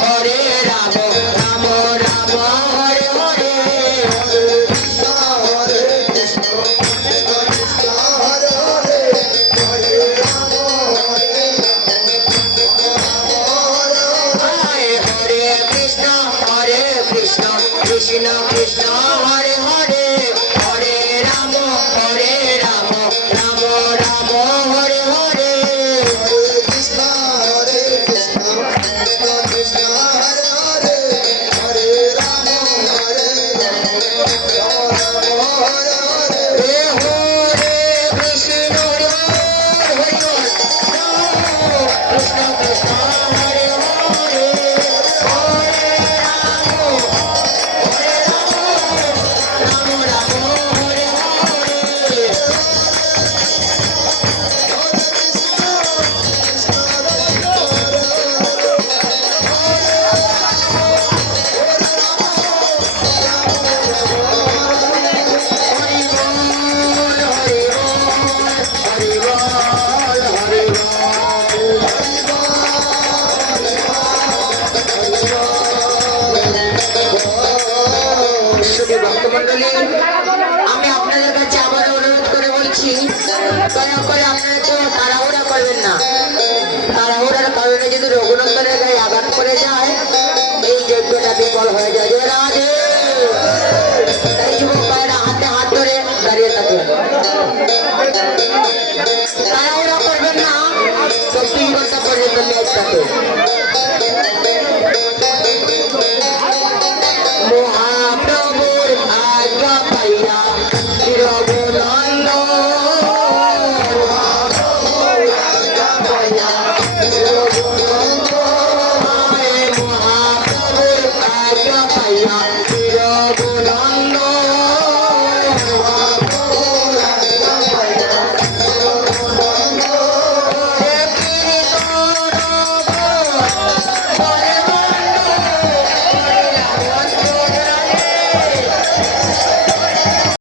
হরে রাম রাম রাম হরে হরে কৃষ্ণ হরে কৃষ্ণ কৃষ্ণ কৃষ্ণ হরে হরে হরে রাম হরে কৃষ্ণ কৃষ্ণ কৃষ্ণ হরে হরে হরে রাম রাম রাম হরে হরে কৃষ্ণ কৃষ্ণ কৃষ্ণ কৃষ্ণ হরে হরে হরে রাম রাম রাম হরে হরে হরে কৃষ্ণ হরে হরে কৃষ্ণ কৃষ্ণ হরে হরে হরে রাম রাম হরে হরে আমি আপনাদের কাছে আবার অনুরোধ করে বলছি দয়া করে আপনারা তো তাড়াহুড়া করবেন না। তাড়াহুড়ার কারণে যদি রঘুনন্দনের গায়ে আঘাত করে যায় এই যজ্ঞটা বিফল হয়ে যায়। রাধে তাই যুবক ভাইরা হাতে হাত ধরে দাঁড়িয়ে থাকবেন, তাড়াহুড়া করবেন না। 24 ঘন্টা পর্যন্ত মেয়াদ থাকে।